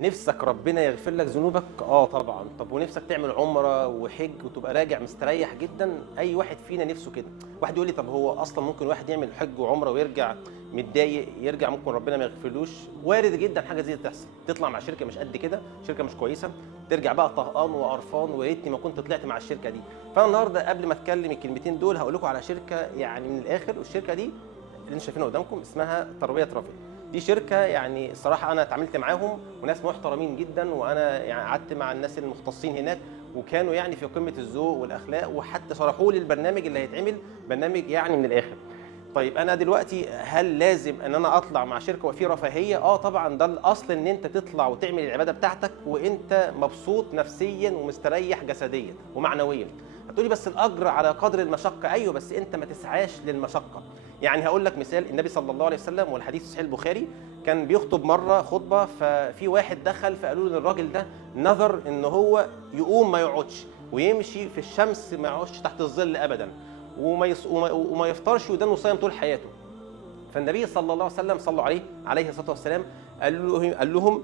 نفسك ربنا يغفر لك ذنوبك؟ طبعا. طب ونفسك تعمل عمره وحج وتبقى راجع مستريح جدا؟ اي واحد فينا نفسه كده. واحد يقول لي طب هو اصلا ممكن واحد يعمل حج وعمره ويرجع متضايق، يرجع ممكن ربنا ما يغفرلوش؟ وارد جدا حاجه زي دي تحصل، تطلع مع شركه مش قد كده، شركه مش كويسه، ترجع بقى طهقان وقرفان ويا ريتني ما كنت طلعت مع الشركه دي. فانا النهارده قبل ما اتكلم الكلمتين دول هقول لكم على شركه يعني من الاخر، والشركه دي اللي انتم شايفينها قدامكم اسمها ترويه ترافل. دي شركه يعني الصراحه انا اتعاملت معاهم وناس محترمين جدا، وانا يعني قعدت مع الناس المختصين هناك وكانوا يعني في قمه الذوق والاخلاق، وحتى شرحوا لي البرنامج اللي هيتعمل، برنامج يعني من الاخر. طيب انا دلوقتي هل لازم ان انا اطلع مع شركه وفي رفاهيه؟ طبعا، ده الاصل ان انت تطلع وتعمل العباده بتاعتك وانت مبسوط نفسيا ومستريح جسديا ومعنويا. هتقولي بس الاجر على قدر المشقه. ايوه، بس انت ما تسعاش للمشقه. يعني هقول لك مثال، النبي صلى الله عليه وسلم والحديث صحيح البخاري، كان بيخطب مره خطبه، ففي واحد دخل فقالوا له الراجل ده نذر ان هو يقوم ما يقعدش ويمشي في الشمس، ما يقعدش تحت الظل ابدا، وما يفطرش ودانه صايم طول حياته. فالنبي صلى الله عليه وسلم صلوا عليه الصلاه والسلام، قال لهم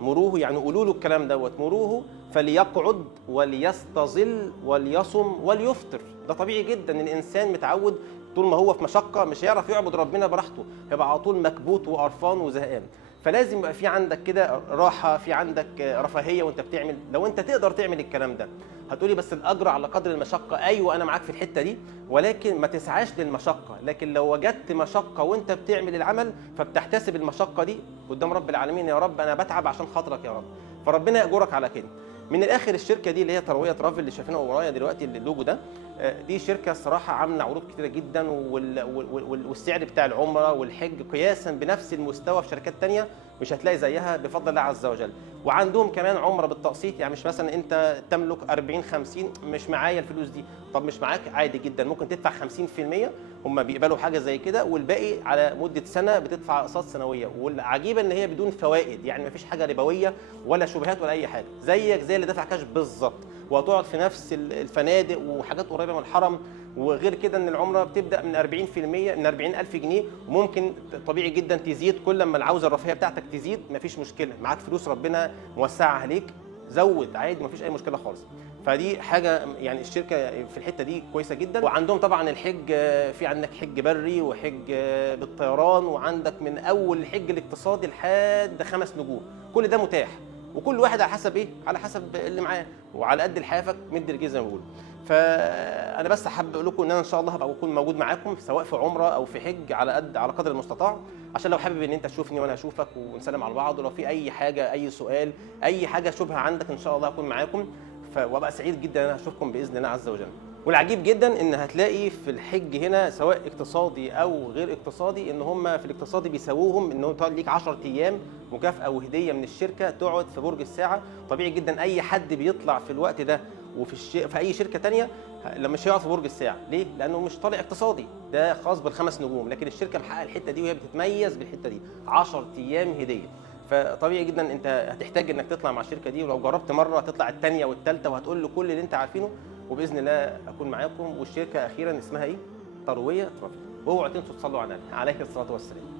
مروه يعني قولوا له الكلام دوت، مروه فليقعد وليستظل وليصم وليفطر. ده طبيعي جدا، الانسان متعود طول ما هو في مشقه مش هيعرف يعبد ربنا براحته، هيبقى على طول مكبوت وقرفان وزهقان. فلازم يبقى في عندك كده راحه، في عندك رفاهيه وانت بتعمل، لو انت تقدر تعمل الكلام ده. هتقولي بس الاجر على قدر المشقه. ايوه انا معاك في الحته دي، ولكن ما تسعاش للمشقه. لكن لو وجدت مشقه وانت بتعمل العمل فبتحتسب المشقه دي قدام رب العالمين، يا رب انا بتعب عشان خاطرك يا رب، فربنا ياجرك على كده. من الاخر الشركه دي اللي هي ترويه ترافل اللي شايفينها ورايا دلوقتي اللوجو ده، دي شركه الصراحه عامله عروض كتيره جدا، والسعر بتاع العمره والحج قياسا بنفس المستوى في شركات تانية مش هتلاقي زيها بفضل الله عز وجل. وعندهم كمان عمره بالتقسيط، يعني مش مثلا انت تملك 40 50 مش معايا الفلوس دي، طب مش معاك عادي جدا، ممكن تدفع 50%، هم بيقبلوا حاجه زي كده، والباقي على مده سنه بتدفع اقساط سنويه. والعجيبه ان هي بدون فوائد، يعني ما فيش حاجه ربويه ولا شبهات ولا اي حاجه، زيك زي اللي دفع كاش بالظبط، وهتقعد في نفس الفنادق وحاجات قريبه من الحرم. وغير كده ان العمره بتبدا من 40%، من 40,000 جنيه، وممكن طبيعي جدا تزيد كل ما العوزه الرفاهيه بتاعتك تزيد، مفيش مشكله، معاك فلوس ربنا موسعها عليك، زود عادي مفيش اي مشكله خالص. فدي حاجه يعني الشركه في الحته دي كويسه جدا. وعندهم طبعا الحج، في عندك حج بري وحج بالطيران، وعندك من اول الحج الاقتصادي لحد 5 نجوم، كل ده متاح، وكل واحد على حسب ايه، على حسب اللي معاه، وعلى قد لحافك مد الجزء زي ما بيقولوا. فانا بس حابب اقول لكم ان انا ان شاء الله هبقى اكون موجود معاكم سواء في عمره او في حج على قدر المستطاع، عشان لو حابب ان انت تشوفني وانا اشوفك ونسلم على بعض، ولو في اي حاجه اي سؤال اي حاجه شبهه عندك ان شاء الله هكون معاكم. وابقى سعيد جدا ان انا اشوفكم باذن الله عز وجل. والعجيب جدا ان هتلاقي في الحج هنا سواء اقتصادي او غير اقتصادي، ان هم في الاقتصادي بيساووهم ان انت ليك 10 ايام مكافاه وهديه من الشركه تقعد في برج الساعه. طبيعي جدا اي حد بيطلع في الوقت ده في اي شركه ثانيه لما مش هيقعد في برج الساعه، ليه؟ لانه مش طالع اقتصادي، ده خاص بالخمس نجوم، لكن الشركه محققه الحته دي وهي بتتميز بالحته دي، 10 ايام هديه. فطبيعي جدا انت هتحتاج انك تطلع مع الشركه دي، ولو جربت مره هتطلع الثانيه والثالثه وهتقول له كل اللي انت عارفينه، وباذن الله اكون معاكم. والشركه اخيرا اسمها ايه؟ ترويه ترافل. واوعوا تنسوا تصلوا على النبي عليه الصلاه والسلام.